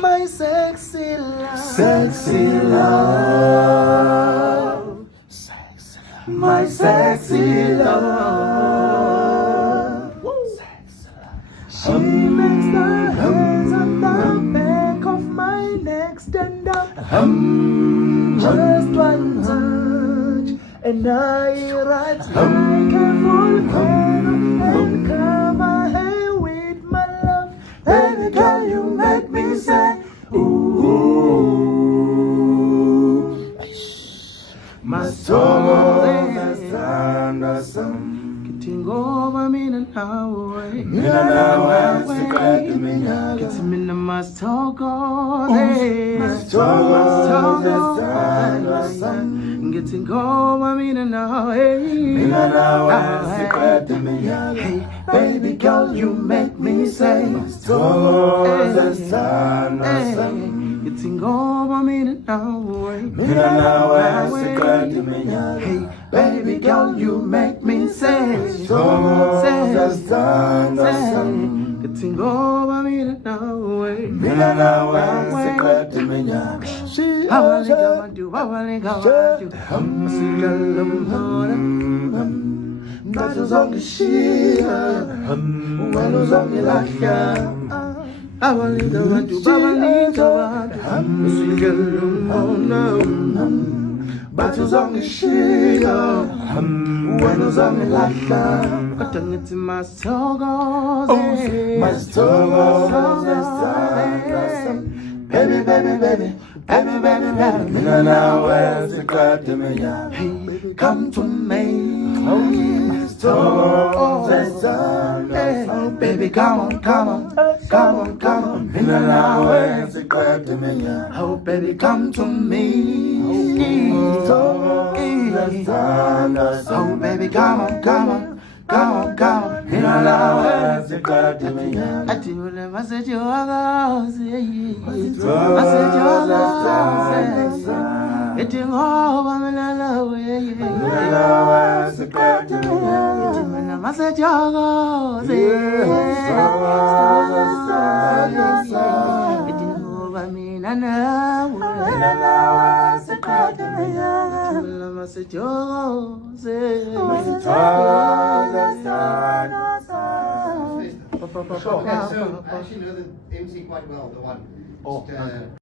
My sexy love, Sexy love, my sexy love. She makes the hairs on the back of my neck stand up. Just one touch, and I write like a full hand and cover my hair with my love. Baby girl, you make me say, ooh. My soul is under some. Getting over me now, mina nawe sikati minyaga. Getting me na mastoko, getting over me now, Mina nawe sikati minyaga. Hey, baby girl, you make me say, getting over me now, Mina nawe sikati minyaga. Hey, baby girl, you make me say, getting over me now. Mina nawe sikati minyaga. Battles on the sheet, battles on the life. I will leave the one to battles on the sheet, battles on the life. But then it's my soul goes, My soul goes, baby, baby, baby, baby, baby, baby. mina nawe sikati minyaga. Hey, come to me. Baby, come on, come on, come on, come on. Mina nawe sikati minyaga. Oh, baby, come to me. Oh, baby, come on, come on, come on, come on. Mina nawe sikati minyaga. I do the message you are message you are getting over me, I love Mina nawe sikati minyaga. message you are getting over me, I know. Mina nawe sikati minyaga. Message you So, actually know the MC quite well, the one. Oh, Just, okay.